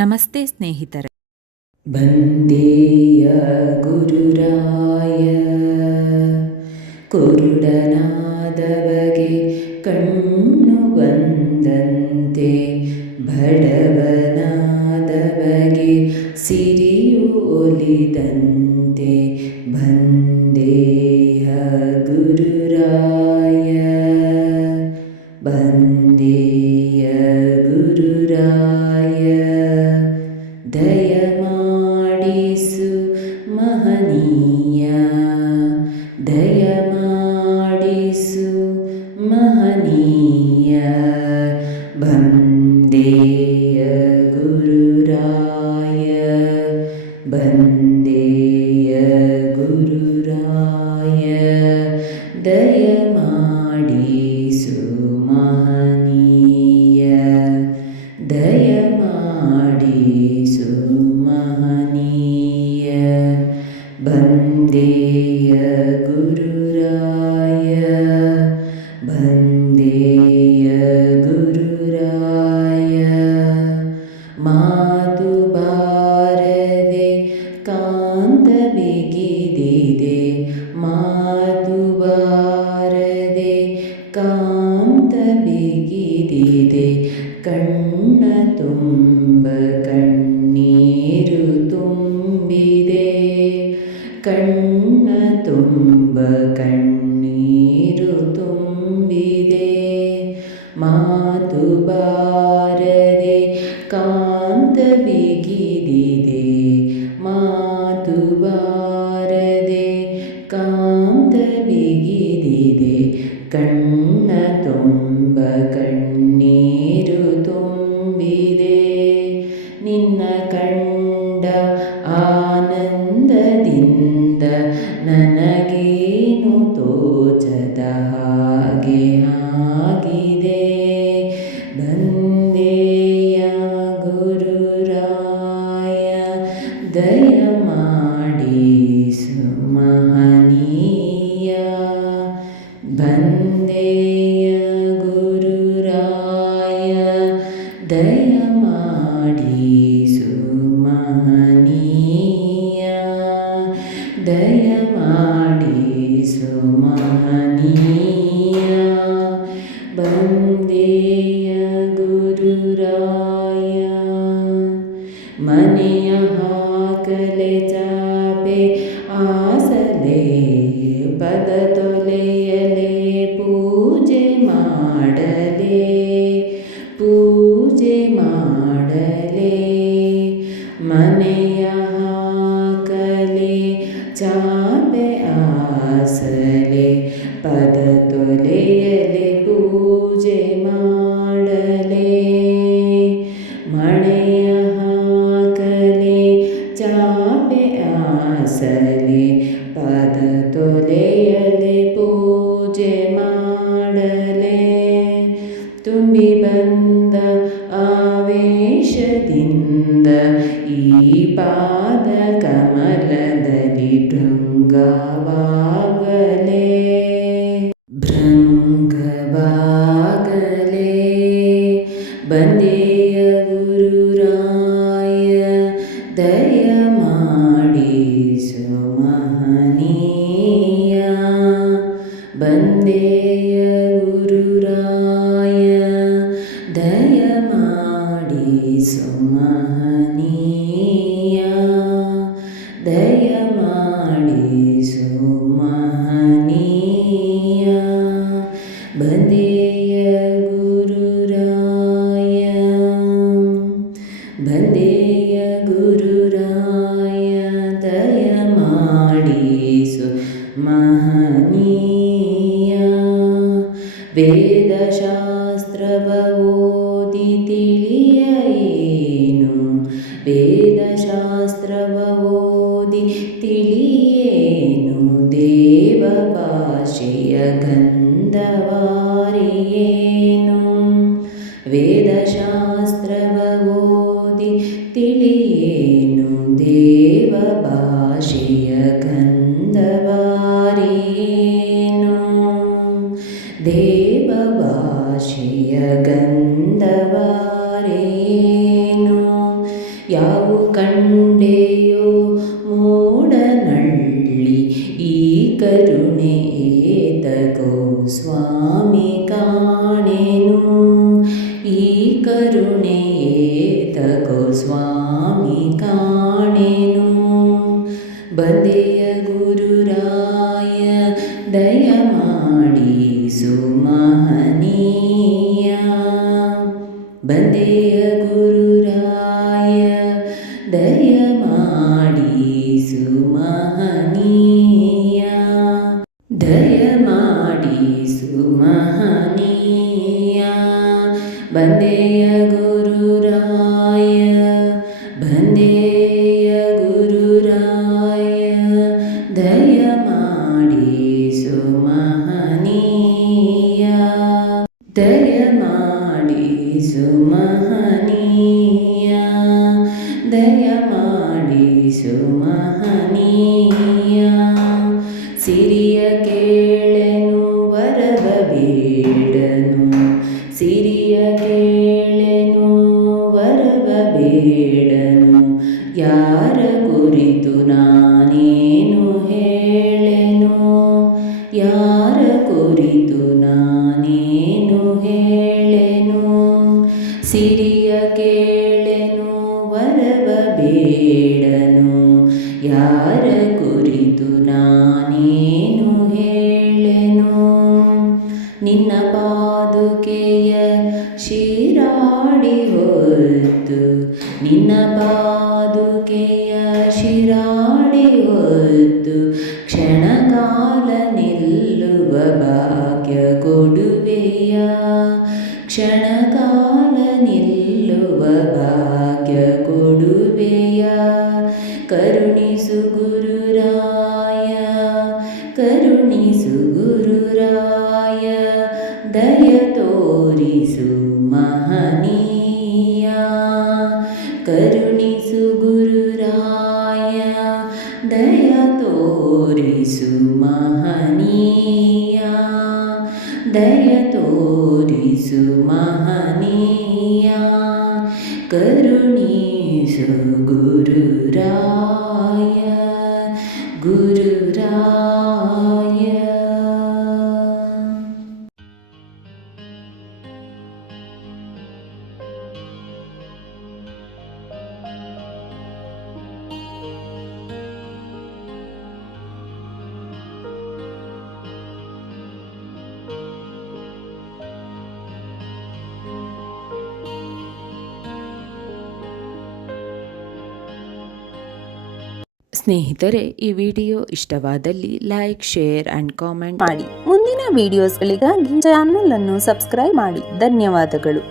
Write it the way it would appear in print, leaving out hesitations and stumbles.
ನಮಸ್ತೆ ಸ್ನೇಹಿತರೆ. ಬಂದೇಯ ಗುರುರಾಯ ಕುರುಡನಾದವಗೆ ಕಣ್ಣು ಬಂದಂತೆ, ಬಡವನಾದವಗೆ ಸಿರಿಯು ಒಲಿದಂತೆ. ಬಂದೇಯ ಗುರುರಾಯ, ಬಂದೇಯ ಗುರುರಾಯ, ದಯಮಾಡಿಸು ಮಹನೀಯ, ದಯಮಾಡಿಸು ಮಹನೀಯ. ಬಂದೇಯ ಗುರುರಾಯ, ಬಂದೇಯ ಗುರುರಾಯ, ದಯಮಾಡಿಸು ಮಹನೀಯ, ದಯಮಾಡಿಸು ಮಹನೀಯ. ಬಂದೇಯ ಗುರುರಾಯ, ಬಂದೇಯ ಗುರುರಾಯ, ಮಾತು ಬಾರದೆ ಕಾಂತ ಬಿಗಿದಿದೆ, ಮಾತು ಬಾರದೆ ಕಾಂತ ಬಿಗಿದಿದೆ. ಕಣ್ಣ ತುಂಬ ಕಣ್ಣೀರು ತುಂಬಿದೆ, ಕಣ್ಣ ತುಂಬ ಕಣ್ಣೀರು ತುಂಬಿದೆ. ಮಾತು ಬಾರದೆ ಕಾಂತ ಬಿಗಿದಿದೆ, ಮಾತು ಬಾರದೆ ಕಾಂತ ಬಿಗಿದಿದೆ. ಕಣ್ಣ ತುಂಬ ಕಣ್ಣೀರು ತುಂಬಿದೆ. ನಿನ್ನ ಕಂಡ ಆನಂದದಿಂದ ನನಗೇನು ತೋಚದ ಹಾಗೆ ಆಗಿದೆ. ಬಂದೇಯ ಗುರುರಾಯ, ದಯಮಾಡಿಸು ಮಹನೀಯ. ಬಂದೇಯ ಗುರುರಾಯ, ದಯಮಾಡಿಸು ಮಹನೀಯ, ದಯಮಾಡಿಸು ಮಹನೀಯ. ಬಂದೇಯ ಗುರುರಾಯ, ಮನೆಯ ಹಾಕಲೆ ಚಾಪೆ ಆಸಲೆ ಪದ ತೊಲೆಯಲೆ ಪೂಜೆ ಮಾಡಲೆ, ಪೂಜೆ ಮಾಡಲೆ. ಮನೆಯ ಹಾಕಲೆ ಚಾಪೆ ಆಸಲೆ ಪದ ತೊಲೆಯಲೆ ಪೂಜೆ ಮಾಡಲೆ. ಮಳೆಯ ಹಾಕಲೆ ಚಾಪೆ ಆಸಲೆ ಪದ ತೊಲೆಯಲೆ ಪೂಜೆ ಮಾಡಲೆ. ತುಂಬಿ ಬಂದ ಆವೇಶದಿಂದ ಈ ಪಾದ ಕಮಲದಲ್ಲಿ ಭೃಂಗವಾಗಲೇ, ಭೃಂಗವಾಗಲೇ. ಬಂದೇಯ ಗುರುರಾಯ, ದಯಮಾಡಿಸು ಮಹನೀಯ. ಬಂದೇಯ ಗುರುರಾಯ, ದಯಮಾಡಿಸು ಮಹನೀಯ, ದಯಮಾಡಿಸು ಮಹನೀಯ. ಬಂದೇಯ ಗುರುರಾಯ, ಬಂದೇಯ ಗುರುರಾಯ, ದಯಮಾಡಿಸು ಮಹನೀಯ. ವೇದಶಾಸ್ತ್ರವ ಓದಿ ತಿಳಿಯ ಏನು, ವೇದಶಾಸ್ತ್ರವ ಓದಿ ತಿಳಿಯೇನು. ದೇವ ಭಾಷೆಯ ಗಂಧವಾರಿಯೇನು, ವೇದಶಾಸ್ತ್ರವ ಓದಿ ತಿಳಿಯೇನು. ದೇವ ಭಾಷೆಯ ಗಂಧವಾರಿಯೇನು, ದೇವ ಭಾಷೆಯ ಗಂಧವಾರಿಯೇನು. ಯಾವು ಕಂಡೆಯೋ ಮೂಡನಳ್ಳಿ ಈ ಕರುಣೆ ಏತಕೋ ಸ್ವಾಮಿ ಕಾಣೆನು ಈ ಕರುಣೆ ಏತಕೋ ಸ್ವಾಮಿ ಕಾಣೆನು ಬಂದೆಯ ಗುರುರಾಯ ದಯ ಮಾಡಿ ಸುಮಹನೀಯ ಬಂದೆಯ ಗುರುರಾಯ ದಯ ಮಾಡಿ ಸುಮಹನೀಯ ದಯ ಮಾಡಿ ಸುಮಹನೀಯ ಬಂದೆಯ ಗುರುರಾಯ ಬಂದೆಯ ಗುರುರಾಯ ದಯ ಮಾಡಿ ಸುಮಹನೀಯ ದಯ ಮಾಡಿ ಸುಮಹನೀಯ ದಯ ಮಾಡಿ ಸುಮಹನೀಯ ಸಿರಿಯ ಕೇಳೆನು ವರವ ಬೇಡನು ಸಿರಿಯ ಕೇಳೆನು ವರವ ಬೇಡನು ಯಾರ ಕುರಿತು ನಾನೇನು ಹೇಳೆನು ಯಾರ ಕುರಿತು ನಾನೇನು ಹೇಳೆನು ಸಿರಿಯ ಕೇಳೆನು ವರವ ಬೇಡನು ಯಾರ ಕುರಿತು ನಾನೇನು ಹೇಳೆನು ನಿನ್ನ ಪಾದುಕೆಯ ಶಿರಾಡಿ ಹೊತ್ತು ನಿನ್ನ ಪಾದುಕೆಯ ಶಿರಾಡಿ ಹೊತ್ತು ಕ್ಷಣಕಾಲ ನಿಲ್ಲುವ ಭಾಗ್ಯ ಕೊಡುವೆಯ ಕ್ಷಣಕಾಲ ನಿಲ್ಲುವ ಭಾಗ್ಯ ಕೊಡುವೆಯ ಕರುಣಿಸು ಗುರುರಾಯ ಕರುಣಿಸು ಗುರುರಾಯ ದಯ ತೋರಿಸು ಮಹನೀಯ ಕರುಣಿಸು ಗುರುರಾಯ ದಯ ತೋರಿಸು ಮಹನೀಯ ದಯ ತೋರಿಸು ಮಹನೀಯ ಕರುಣಿಸು ಗುರುರಾಯ ಗುರುರಾಯ ಸ್ನೇಹಿತರೆ, ಈ ವಿಡಿಯೋ ಇಷ್ಟವಾದಲ್ಲಿ ಲೈಕ್, ಶೇರ್ ಆ್ಯಂಡ್ ಕಾಮೆಂಟ್ ಮಾಡಿ. ಮುಂದಿನ ವಿಡಿಯೋಸ್ಗಳಿಗಾಗಿ ಚಾನಲ್ ಅನ್ನು ಸಬ್ಸ್ಕ್ರೈಬ್ ಮಾಡಿ. ಧನ್ಯವಾದಗಳು.